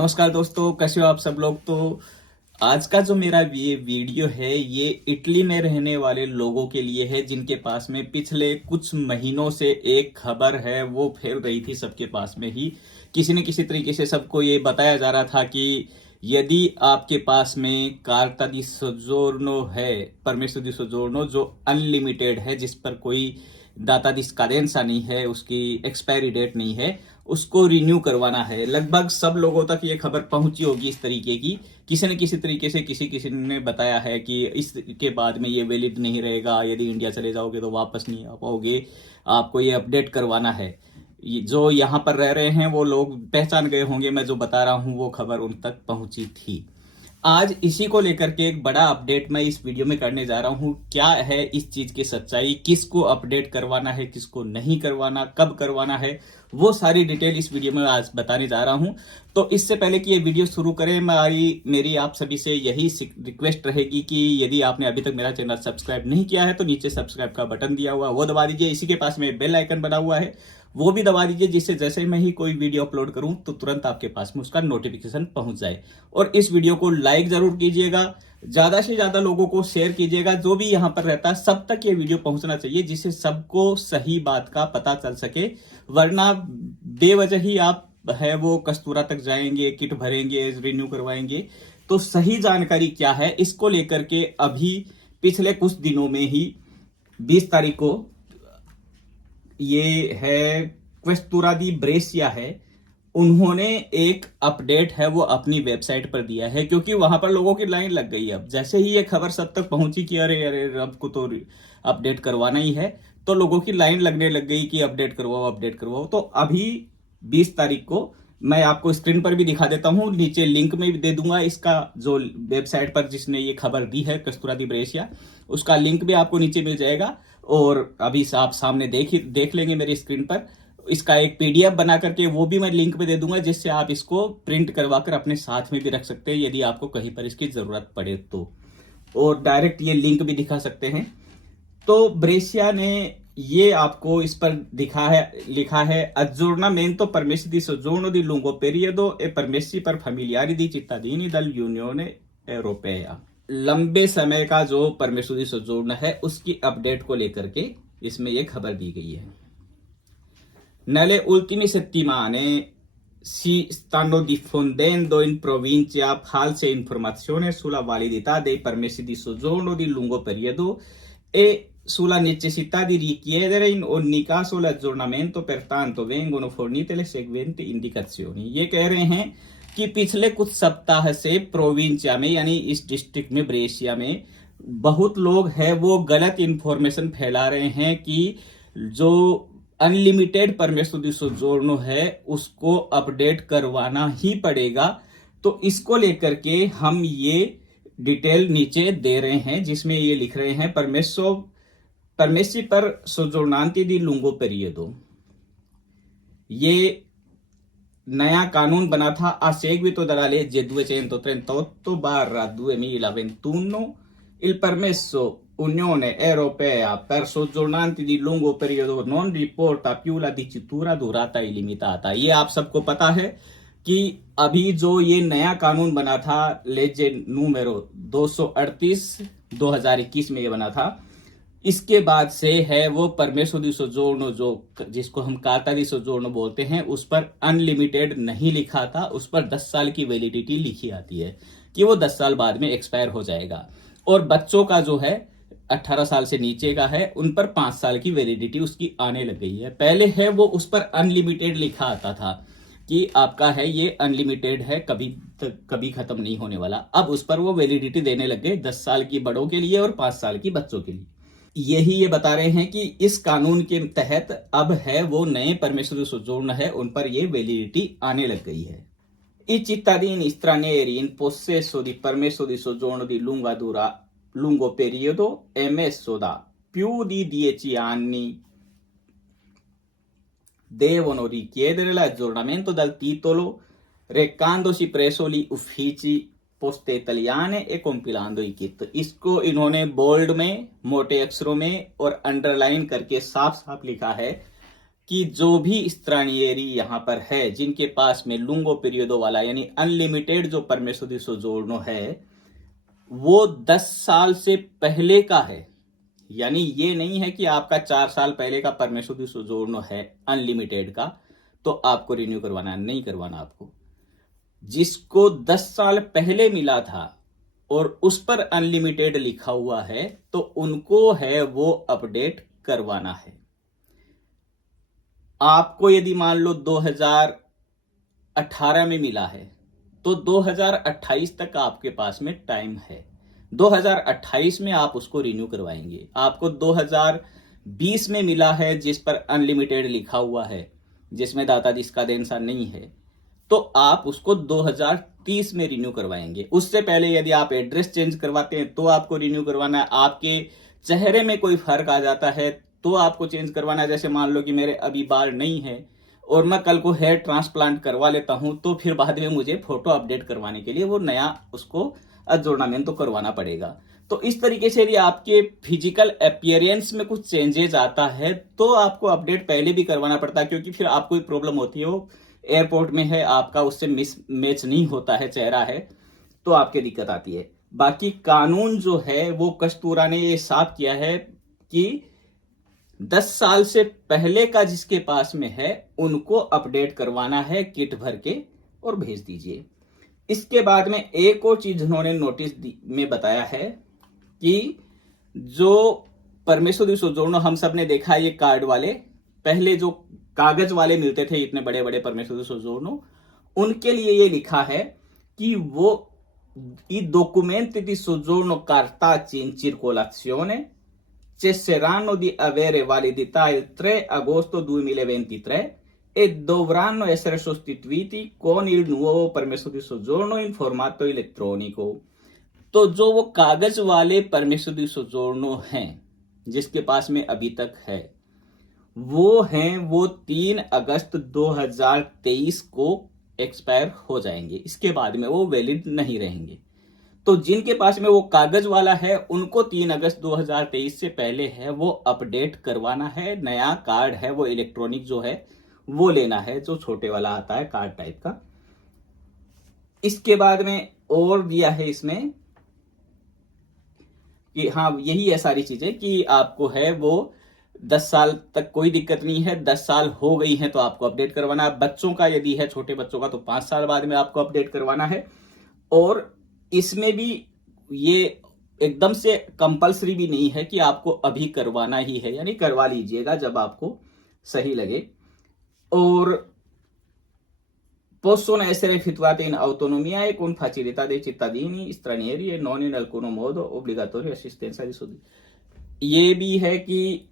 नमस्कार दोस्तों, कैसे हो आप सब लोग। तो आज का जो मेरा ये वीडियो है ये इटली में रहने वाले लोगों के लिए है जिनके पास में पिछले कुछ महीनों से एक खबर है वो फैल रही थी सबके पास में ही। किसी न किसी तरीके से सबको ये बताया जा रहा था कि यदि आपके पास में कार्ता दी सोजोर्नो है, परमेसो दी सोजोर्नो, जो अनलिमिटेड है, जिस पर कोई दाता दी स्कादेंसा नहीं है, उसकी एक्सपायरी डेट नहीं है, उसको रिन्यू करवाना है। लगभग सब लोगों तक ये खबर पहुंची होगी इस तरीके की। किसी न किसी तरीके से किसी किसी ने बताया है कि इसके बाद में ये वैलिड नहीं रहेगा, यदि इंडिया चले जाओगे तो वापस नहीं आ पाओगे, आपको ये अपडेट करवाना है। जो यहाँ पर रह रहे हैं वो लोग पहचान गए होंगे, मैं जो बता रहा हूँ वो खबर उन तक पहुंची थी। आज इसी को लेकर के एक बड़ा अपडेट मैं इस वीडियो में करने जा रहा हूं। क्या है इस चीज की सच्चाई, किसको अपडेट करवाना है, किसको नहीं करवाना, कब करवाना है, वो सारी डिटेल इस वीडियो में आज बताने जा रहा हूं। तो इससे पहले कि ये वीडियो शुरू करें, मेरी आप सभी से यही रिक्वेस्ट रहेगी कि यदि आपने अभी तक मेरा चैनल सब्सक्राइब नहीं किया है तो नीचे सब्सक्राइब का बटन दिया हुआ है वो दबा दीजिए। इसी के पास में बेल आइकन बना हुआ है वो भी दबा दीजिए, जिससे जैसे मैं ही कोई वीडियो अपलोड करूं तो तुरंत आपके पास में उसका नोटिफिकेशन पहुंच जाए। और इस वीडियो को लाइक जरूर कीजिएगा, ज्यादा से ज्यादा लोगों को शेयर कीजिएगा। जो भी यहां पर रहता है सब तक ये वीडियो पहुंचना चाहिए, जिससे सबको सही बात का पता चल सके। वरना बेवजह ही आप है वो कस्तूरा तक जाएंगे, किट भरेंगे, रिन्यू करवाएंगे। तो सही जानकारी क्या है इसको लेकर के अभी पिछले कुछ दिनों में ही 20 तारीख को ये है क्वेस्तूरा दी ब्रेसिया है, उन्होंने एक अपडेट है वो अपनी वेबसाइट पर दिया है, क्योंकि वहां पर लोगों की लाइन लग गई। अब जैसे ही ये खबर सब तक पहुंची कि अरे अरे अब को तो अपडेट करवाना ही है, तो लोगों की लाइन लगने लग गई कि अपडेट करवाओ अपडेट करवाओ। तो अभी 20 तारीख को मैं आपको स्क्रीन पर भी दिखा देता हूं, नीचे लिंक में भी दे दूंगा इसका, जो वेबसाइट पर जिसने ये खबर दी है कस्तूरा दी ब्रेसिया, उसका लिंक भी आपको नीचे मिल जाएगा। और अभी आप सामने देख लेंगे मेरी स्क्रीन पर इसका एक पीडीएफ बना करके, वो भी मैं लिंक पे दे दूंगा, जिससे आप इसको प्रिंट करवा कर अपने साथ में भी रख सकते हैं यदि आपको कहीं पर इसकी जरूरत पड़े तो। और डायरेक्ट ये लिंक भी दिखा सकते हैं। तो ब्रेसिया ने ये आपको इस पर लिखा है aggiornamento permessi di soggiorno di lungo periodo e permessi per familiari di cittadini dell'Unione Europea। लंबे समय का जो परमेसो दी सोजोर्नो है उसकी अपडेट को लेकर के इसमें ये खबर दी गई है। Nelle ultime settimane si stanno diffondendo in provincia false informazioni sulla validità dei permessi di soggiorno di lungo periodo e sulla necessità di richiedere in ogni caso l'aggiornamento, pertanto vengono fornite le seguenti indicazioni। ये कह रहे हैं कि पिछले कुछ सप्ताह से प्रोविंसिया में, यानी इस डिस्ट्रिक्ट में, ब्रेसिया में, बहुत लोग हैं वो गलत इंफॉर्मेशन फैला रहे हैं कि जो अनलिमिटेड परमेसो दी सोजोर्नो है उसको अपडेट करवाना ही पड़ेगा। तो इसको लेकर के हम ये डिटेल नीचे दे रहे हैं, जिसमें ये लिख रहे हैं परमेसी पर सोजोर्नांती दी लुंगो पेरियडो। ये नया कानून बना था a seguito della legge 238/2021 il permesso Unione Europea per soggiornanti di lungo periodo non riporta più la dicitura durata illimitata। ये आप सबको पता है कि अभी जो ये नया कानून बना था, लेजे नूमेरो 238 2021 में ये बना था, इसके बाद से है वो परमेसो दी सोजोर्नो, जो जिसको हम कार्ता दी सोजोर्नो बोलते हैं, उस पर अनलिमिटेड नहीं लिखा था, उस पर 10 साल की वैलिडिटी लिखी आती है कि वो 10 साल बाद में एक्सपायर हो जाएगा। और बच्चों का जो है 18 साल से नीचे का है उन पर 5 साल की वैलिडिटी उसकी आने लग गई है। पहले है वो उस पर अनलिमिटेड लिखा आता था कि आपका है ये अनलिमिटेड है, कभी खत्म नहीं होने वाला। अब उस पर वो वैलिडिटी देने लग गए 10 साल की बड़ों के लिए और 5 साल की बच्चों के लिए। यही ये बता रहे हैं कि इस कानून के तहत अब है वो नए परमेसो दी सोजोर्नो है उन पर ये वैलिडिटी आने लग गई है। I cittadini stranieri in possesso di permesso di soggiorno di lungo periodo emesso da più di 10 anni devono richiedere l'aggiornamento del titolo recandosi presso gli uffici पोस्टे इतालियाने A कंपिलांदो E kit. इसको इन्होंने बोल्ड में, मोटे अक्षरों में और अंडरलाइन करके साफ साफ लिखा है कि जो भी stranieri यहाँ पर है जिनके पास में लुंगो पीरियडो वाला यानी अनलिमिटेड जो परमेसो दी सोजोर्नो है वो 10 साल से पहले का है। यानी ये नहीं है कि आपका 4 साल पहले का परमेसो दी सोजोर्नो है अनलिमिटेड का तो आपको रिन्यू करवाना, नहीं करवाना आपको। जिसको 10 साल पहले मिला था और उस पर अनलिमिटेड लिखा हुआ है तो उनको है वो अपडेट करवाना है। आपको यदि मान लो 2018 में मिला है तो 2028 तक आपके पास में टाइम है। 2028 में आप उसको रिन्यू करवाएंगे। आपको 2020 में मिला है जिस पर अनलिमिटेड लिखा हुआ है, जिसमें दाता जिसका देनसा नहीं है, तो आप उसको 2030 में रिन्यू करवाएंगे। उससे पहले यदि आप एड्रेस चेंज करवाते हैं तो आपको रिन्यू करवाना है। आपके चेहरे में कोई फर्क आ जाता है तो आपको चेंज करवाना है। जैसे मान लो कि मेरे अभी बाल नहीं है और मैं कल को हेयर ट्रांसप्लांट करवा लेता हूं तो फिर बाद में मुझे फोटो अपडेट करवाने के लिए वो नया उसको अजोर्नामेंट तो करवाना पड़ेगा। तो इस तरीके से यदि आपके फिजिकल अपीयरेंस में कुछ चेंजेस आता है तो आपको अपडेट पहले भी करवाना पड़ता है, क्योंकि फिर आपको कोई प्रॉब्लम होती है, वो एयरपोर्ट में है, आपका उससे मैच नहीं होता है चेहरा है तो आपके दिक्कत आती है। बाकी कानून जो है वो कस्तूरा ने ये साफ किया है कि 10 साल से पहले का जिसके पास में है उनको अपडेट करवाना है किट भर के और भेज दीजिए। इसके बाद में एक और चीज उन्होंने नोटिस में बताया है कि जो परमेसो दी सोजोर्नो हम सब ने देखा है, ये कार्ड वाले पहले जो कागज वाले मिलते थे इतने बड़े बड़े परमेसो दी सोजोर्नो, उनके लिए ये लिखा है कि वो i documenti di soggiorno cartacei in circolazione cesseranno di avere validità il 3 agosto 2023 e dovranno essere sostituiti con il nuovo permesso di soggiorno in formato elettronico। तो जो वो कागज वाले परमेसो दी सोजोर्नो हैं जिसके पास में अभी तक है वो 3 अगस्त 2023 को एक्सपायर हो जाएंगे। इसके बाद में वो वैलिड नहीं रहेंगे। तो जिनके पास में वो कागज वाला है उनको 3 अगस्त 2023 से पहले है वो अपडेट करवाना है। नया कार्ड है वो इलेक्ट्रॉनिक जो है वो लेना है, जो छोटे वाला आता है कार्ड टाइप का। इसके बाद में और दिया है इसमें कि हाँ यही है सारी चीजें कि आपको है वो 10 साल तक कोई दिक्कत नहीं है। 10 साल हो गई है तो आपको अपडेट करवाना है। बच्चों का यदि है, छोटे बच्चों का, तो 5 साल बाद में आपको अपडेट करवाना है। और इसमें भी ये एकदम से कंपलसरी भी नहीं है कि आपको अभी करवाना ही है, यानी करवा लीजिएगा जब आपको सही लगे। और possono essere effettuate in autonomia e con facilità dei cittadini stranieri e non in alcun modo obbligatoria assistenza di ये भी है कि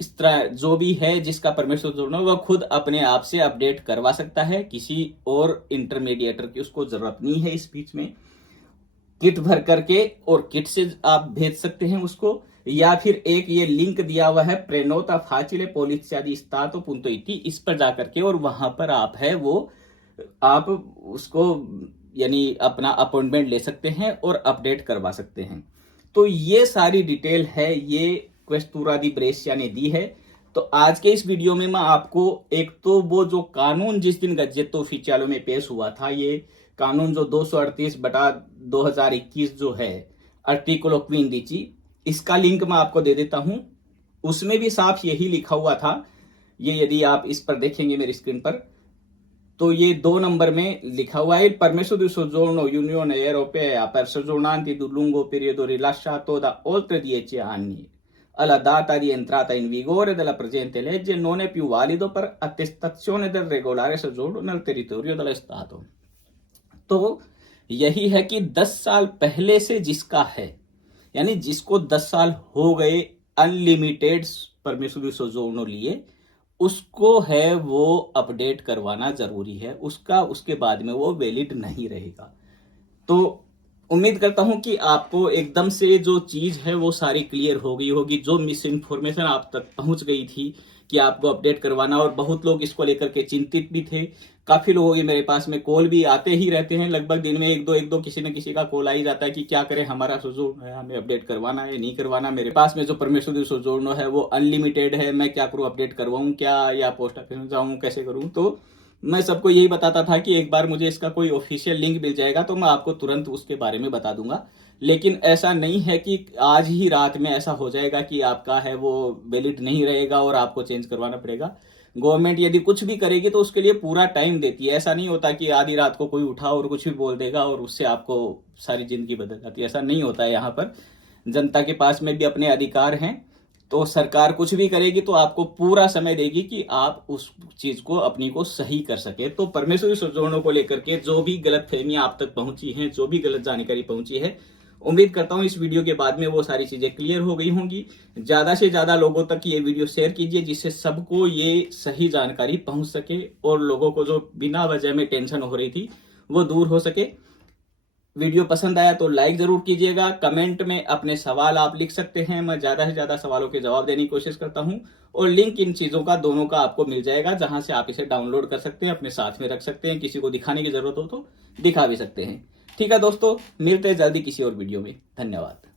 इस तरह जो भी है जिसका परमिशन जोड़ना वह खुद अपने आप से अपडेट करवा सकता है, किसी और इंटरमीडिएटर की उसको जरूरत नहीं है। इस बीच में किट भर करके और किट से आप भेज सकते हैं उसको, या फिर एक ये लिंक दिया हुआ है प्रेनोता फाचिले पोलिसिया दी स्टातो पुंतो इति, इस पर जाकर के और वहां पर आप है वो आप उसको यानी अपना अपॉइंटमेंट ले सकते हैं और अपडेट करवा सकते हैं। तो ये सारी डिटेल है ये क्वेस्टूरा दी ब्रेसिया ने दी है। तो आज के इस वीडियो में मैं आपको एक तो वो जो कानून जिस दिन गजेटो ऊफिशियलो में पेश हुआ था, ये कानून जो 238/2021 जो है आर्टिकलो 15, इसका लिंक मैं आपको दे देता हूं। उसमें भी साफ यही लिखा हुआ था। ये यदि आप इस पर देखेंगे मेरी स्क्रीन पर तो ये 2 नंबर में लिखा हुआ है permesso di soggiorno Unione Europea per soggiornanti di lungo periodo rilasciato da oltre 10 anni alla data di entrata in vigore della presente legge non è più valido per attestazione del regolare soggiorno nel territorio dello Stato। तो यही है कि 10 साल पहले से जिसका है, यानी जिसको 10 साल हो गए अनलिमिटेड परमिशो दी सोजोर्नो लिए, उसको है वो अपडेट करवाना जरूरी है। उसके बाद में वो वैलिड नहीं रहेगा। तो उम्मीद करता हूं कि आपको एकदम से जो चीज है वो सारी क्लियर हो गई होगी। जो मिस इन्फॉर्मेशन आप तक पहुंच गई थी कि आपको अपडेट करवाना, और बहुत लोग इसको लेकर के चिंतित भी थे। काफी लोगों के मेरे पास में कॉल भी आते ही रहते हैं, लगभग दिन में एक दो किसी न किसी का कॉल आ ही जाता है कि क्या करें, हमारा सोजोर्नो है, हमें अपडेट करवाना है नहीं करवाना। मेरे पास में जो परमेश्वरी सोजोर्नो है वो अनलिमिटेड है, मैं क्या करूं, अपडेट करवाऊं क्या, या पोस्ट ऑफिस में जाऊं, कैसे करूं। तो मैं सबको यही बताता था कि एक बार मुझे इसका कोई ऑफिशियल लिंक मिल जाएगा तो मैं आपको तुरंत उसके बारे में बता दूंगा। लेकिन ऐसा नहीं है कि आज ही रात में ऐसा हो जाएगा कि आपका है वो वैलिड नहीं रहेगा और आपको चेंज करवाना पड़ेगा। गवर्नमेंट यदि कुछ भी करेगी तो उसके लिए पूरा टाइम देती है। ऐसा नहीं होता कि आधी रात को कोई उठा और कुछ भी बोल देगा और उससे आपको सारी जिंदगी बदल जाती है। ऐसा नहीं होता है। यहाँ पर जनता के पास में भी अपने अधिकार हैं, तो सरकार कुछ भी करेगी तो आपको पूरा समय देगी कि आप उस चीज को अपनी को सही कर सके। तो परमेश्वरी सोजोर्नो को लेकर के जो भी गलत फहमियां आप तक पहुंची हैं, जो भी गलत जानकारी पहुंची है, उम्मीद करता हूं इस वीडियो के बाद में वो सारी चीजें क्लियर हो गई होंगी। ज्यादा से ज्यादा लोगों तक ये वीडियो शेयर कीजिए जिससे सबको ये सही जानकारी पहुंच सके और लोगों को जो बिना वजह में टेंशन हो रही थी वो दूर हो सके। वीडियो पसंद आया तो लाइक जरूर कीजिएगा। कमेंट में अपने सवाल आप लिख सकते हैं, मैं ज्यादा से ज्यादा सवालों के जवाब देने की कोशिश करता हूं। और लिंक इन चीजों का दोनों का आपको मिल जाएगा, जहां से आप इसे डाउनलोड कर सकते हैं, अपने साथ में रख सकते हैं, किसी को दिखाने की जरूरत हो तो दिखा भी सकते हैं। ठीक है दोस्तों, मिलते हैं जल्दी किसी और वीडियो में। धन्यवाद।